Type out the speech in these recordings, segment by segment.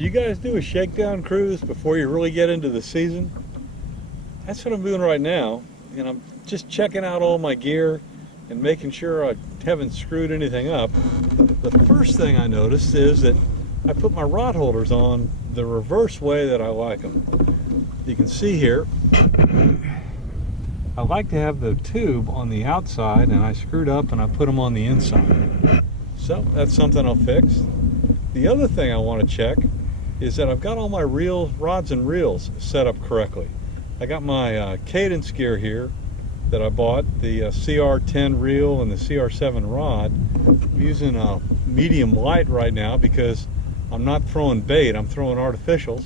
Do you guys do a shakedown cruise before you really get into the season? That's what I'm doing right now, and I'm just checking out all my gear and making sure I haven't screwed anything up. The first thing I noticed is that I put my rod holders on the reverse way that I like them. You can see here, I like to have the tube on the outside, and I screwed up and I put them on the inside. So that's something I'll fix. The other thing I want to check is that I've got all my rods and reels set up correctly. I got my cadence gear here that I bought, the CR10 reel and the CR7 rod. I'm using a medium light right now because I'm not throwing bait, I'm throwing artificials.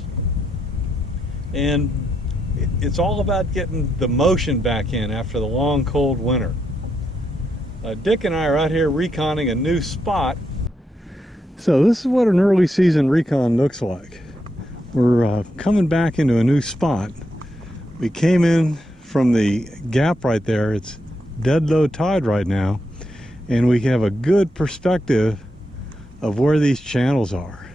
And it's all about getting the motion back in after the long cold winter. Dick and I are out here reconning a new spot. So this is what an early season recon looks like. We're coming back into a new spot. We came in from the gap right there. It's dead low tide right now, and we have a good perspective of where these channels are.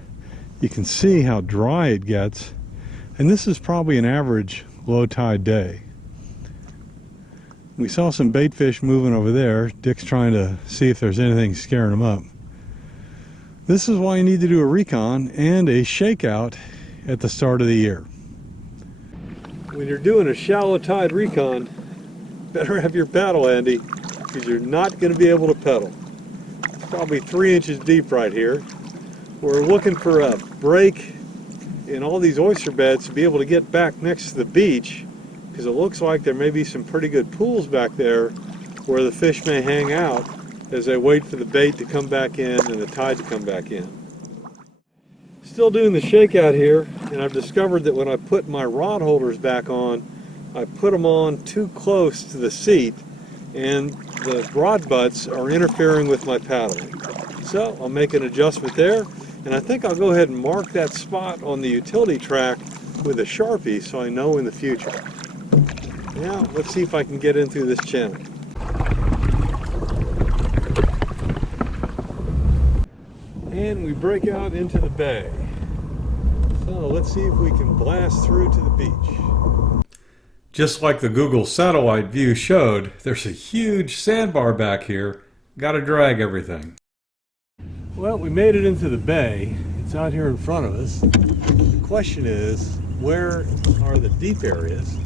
You can see how dry it gets, and this is probably an average low tide day. We saw some bait fish moving over there. Dick's trying to see if there's anything scaring them up. This is why you need to do a recon and a shakeout at the start of the year. When you're doing a shallow tide recon, better have your paddle handy, because you're not going to be able to pedal. It's probably 3 inches deep right here. We're looking for a break in all these oyster beds to be able to get back next to the beach, because it looks like there may be some pretty good pools back there where the fish may hang out as they wait for the bait to come back in and the tide to come back in. Still doing the shakeout here, and I've discovered that when I put my rod holders back on, I put them on too close to the seat, and the rod butts are interfering with my paddling. So I'll make an adjustment there, and I think I'll go ahead and mark that spot on the utility track with a Sharpie so I know in the future. Now let's see if I can get in through this channel. And we break out into the bay. So let's see if we can blast through to the beach. Just like the Google satellite view showed, there's a huge sandbar back here. Gotta drag everything. Well, we made it into the bay. It's out here in front of us. The question is, where are the deep areas?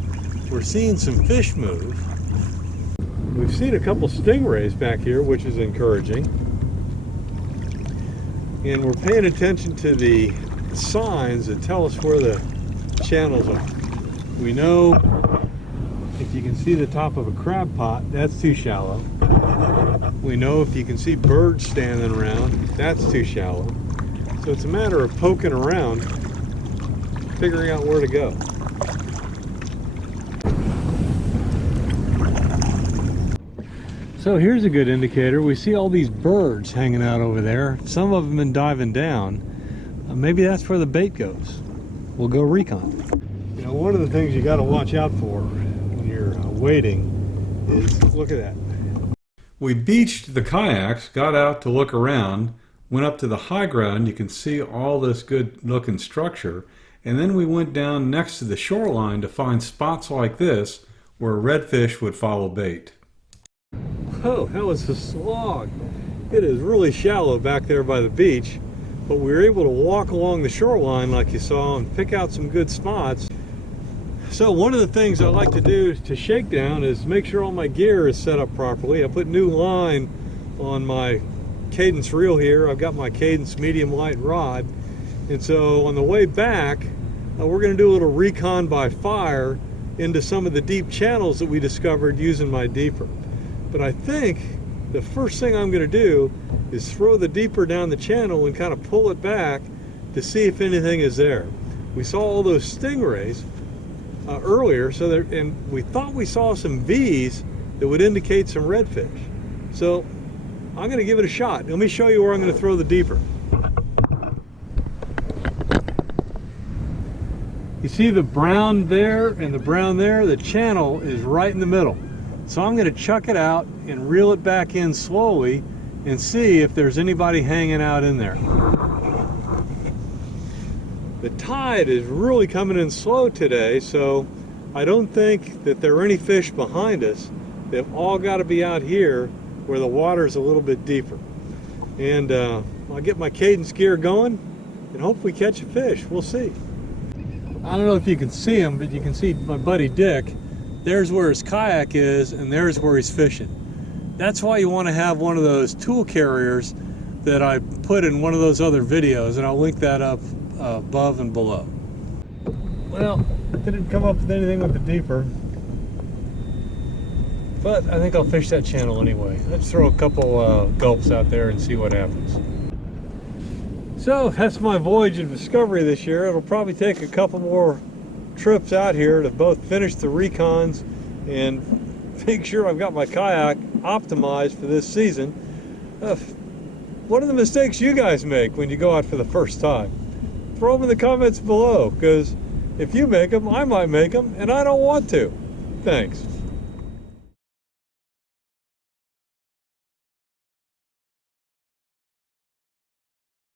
We're seeing some fish move. We've seen a couple stingrays back here, which is encouraging. And we're paying attention to the signs that tell us where the channels are. We know, if you can see the top of a crab pot, that's too shallow. We know if you can see birds standing around, that's too shallow. So it's a matter of poking around, figuring out where to go. So here's a good indicator. We see all these birds hanging out over there. Some of them been diving down. Maybe that's where the bait goes. We'll go recon. You know, one of the things you got to watch out for when you're wading is, look at that. We beached the kayaks, got out to look around, went up to the high ground. You can see all this good looking structure. And then we went down next to the shoreline to find spots like this where redfish would follow bait. Oh, that was a slog. It is really shallow back there by the beach, but we were able to walk along the shoreline like you saw and pick out some good spots. So one of the things I like to do to Shakedown is make sure all my gear is set up properly. I put new line on my cadence reel here. I've got my cadence medium light rod, and so on the way back we're going to do a little recon by fire into some of the deep channels that we discovered using my deeper. But I think the first thing I'm going to do is throw the deeper down the channel and kind of pull it back to see if anything is there. We saw all those stingrays earlier, and we thought we saw some V's that would indicate some redfish. So I'm going to give it a shot. Let me show you where I'm going to throw the deeper. You see the brown there and the brown there? The channel is right in the middle. So I'm going to chuck it out and reel it back in slowly and see if there's anybody hanging out in there. The tide is really coming in slow today, so I don't think that there are any fish behind us. They've all got to be out here where the water's a little bit deeper. And I'll get my cadence gear going and hopefully catch a fish. We'll see. I don't know if you can see him, but you can see my buddy Dick. There's where his kayak is, and there's where he's fishing. That's why you want to have one of those tool carriers that I put in one of those other videos, and I'll link that up above and below. Well, didn't come up with anything with the deeper, but I think I'll fish that channel anyway. Let's throw a couple gulps out there and see what happens. So that's my voyage of discovery this year. It'll probably take a couple more trips out here to both finish the recons and make sure I've got my kayak optimized for this season. What are the mistakes you guys make when you go out for the first time? Throw them in the comments below, because if you make them, I might make them, and I don't want to. Thanks.